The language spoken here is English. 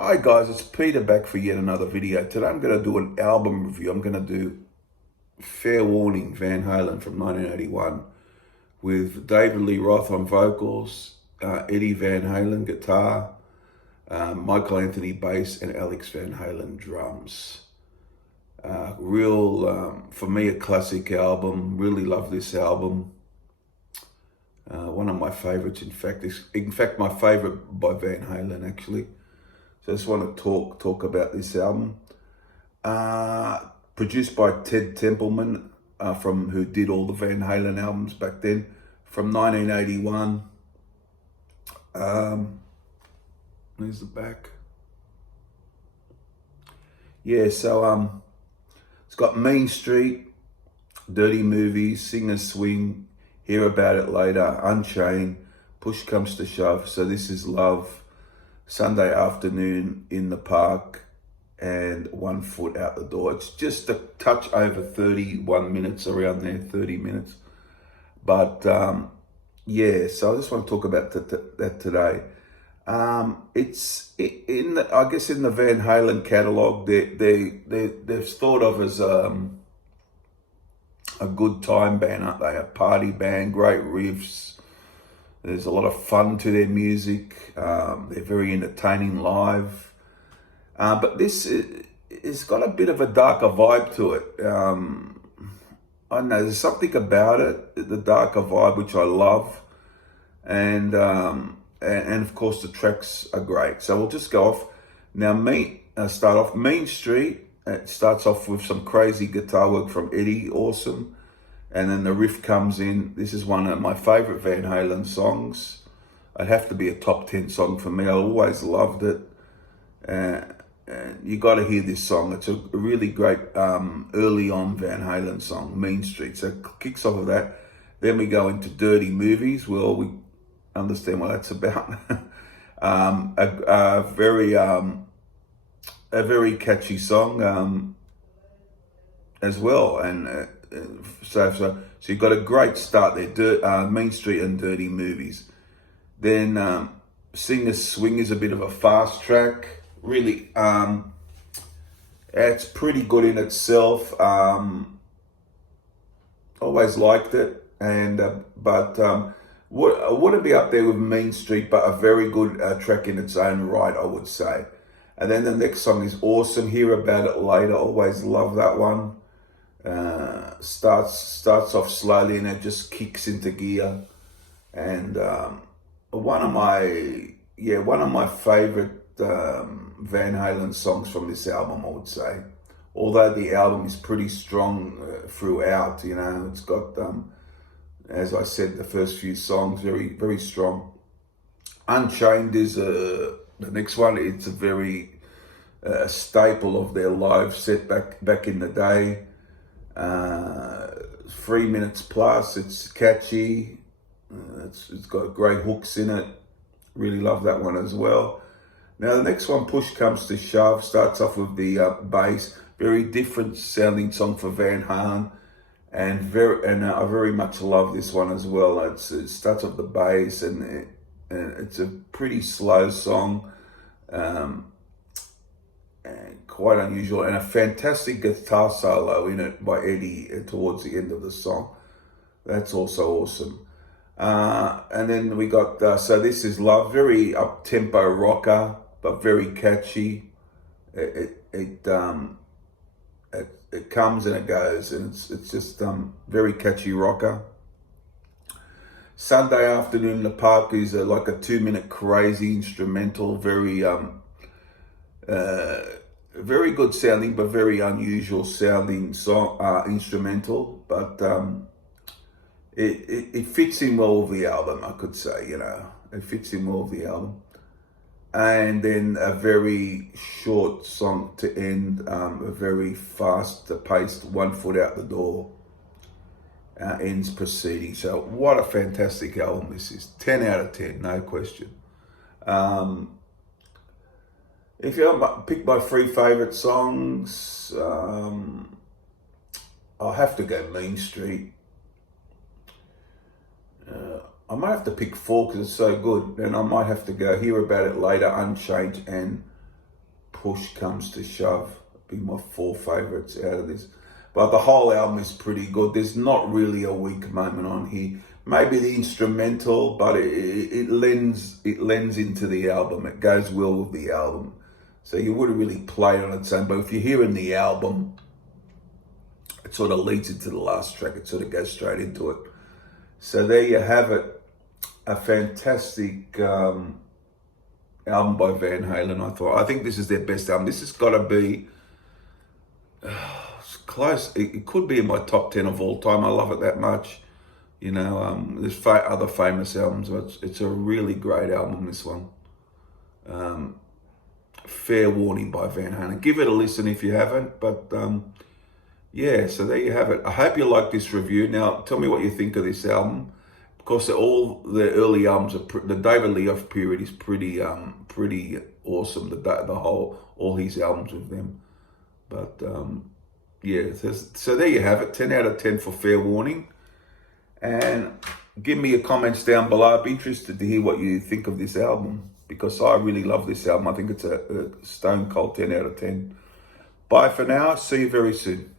Hi guys, it's Peter back for yet another video. Today I'm going to do an album review. I'm going to do Fair Warning, Van Halen from 1981 with David Lee Roth on vocals, Eddie Van Halen guitar, Michael Anthony bass, and Alex Van Halen drums. For me, a classic album. Really love this album. One of my favorites, in fact, my favorite by Van Halen actually. So I just want to talk about this album. Produced by Ted Templeman, from who did all the Van Halen albums back then, from 1981. There's the back. Yeah, so it's got Mean Street, Dirty Movies, Sing a Swing, Hear About It Later, Unchained, Push Comes to Shove, So This Is Love, Sunday Afternoon in the Park, and One Foot Out the Door. It's just a touch over 31 minutes, around there, 30 minutes. But yeah, so I just want to talk about that today. It's in the, I guess in the Van Halen catalog, they're thought of as a good time band, aren't they? A party band, great riffs. There's a lot of fun to their music. They're very entertaining live. But this it's got a bit of a darker vibe to it. I don't know, there's something about it, the darker vibe, which I love. And of course the tracks are great. So we'll just go off. Now, start off Mean Street. It starts off with some crazy guitar work from Eddie, awesome. And then the riff comes in. This is one of my favorite Van Halen songs. It'd have to be a top 10 song for me. I always loved it. And you got to hear this song. It's a really great early on Van Halen song, Mean Street. So it kicks off of that. Then we go into Dirty Movies. Well, we understand what that's about. A very catchy song as well. And so you've got a great start there. Mean Street and Dirty Movies. Then Sing a Swing is a bit of a fast track. Really, it's pretty good in itself. Always liked it, and wouldn't be up there with Mean Street, but a very good track in its own right, I would say. And then the next song is awesome. Hear About It Later. Always love that one. Starts off slowly and it just kicks into gear. And one of my favorite Van Halen songs from this album, I would say. Although the album is pretty strong throughout, it's got, as I said, the first few songs very, very strong. Unchained is the next one. It's a very staple of their live set back in the day. 3 minutes plus. It's catchy. It's got great hooks in it. Really love that one as well. Now the next one, Push Comes to Shove, starts off with the bass. Very different sounding song for Van Halen, and I very much love this one as well. It starts off the bass, and it's a pretty slow song, and quite unusual, and a fantastic guitar solo in it by Eddie towards the end of the song. That's also awesome. And then we got So This Is Love, very up-tempo rocker, but very catchy. It comes and it goes, and it's just very catchy rocker. Sunday Afternoon in the Park is like a 2-minute crazy instrumental, very very good sounding, but very unusual sounding song, instrumental. But it fits in well with the album, I could say. It fits in well with the album. And then a very short song to end, a very fast-paced One Foot Out the Door ends proceeding. So what a fantastic album this is. 10 out of 10, no question. If you pick my 3 favorite songs, I'll have to go Mean Street. I might have to pick 4 because it's so good. Then I might have to go Hear About It Later, Unchained, and push comes to shove, be my 4 favourites out of this. But the whole album is pretty good. There's not really a weak moment on here. Maybe the instrumental, but it lends into the album. It goes well with the album. So you wouldn't really play it on its own. But if you're hearing the album, it sort of leads into the last track. It sort of goes straight into it. So there you have it. A fantastic album by Van Halen, I think this is their best album. This has got to be close. It could be in my top 10 of all time. I love it that much. You know, there's other famous albums, but it's a really great album, this one. Fair Warning by Van Halen. Give it a listen if you haven't, but yeah, so there you have it. I hope you like this review. Now, tell me what you think of this album. Of course, all the early albums, the David Lee Roth period is pretty awesome, all his albums with them. But yeah, so there you have it, 10 out of 10 for Fair Warning. And give me your comments down below. I'd be interested to hear what you think of this album, because I really love this album. I think it's a stone cold 10 out of 10. Bye for now. See you very soon.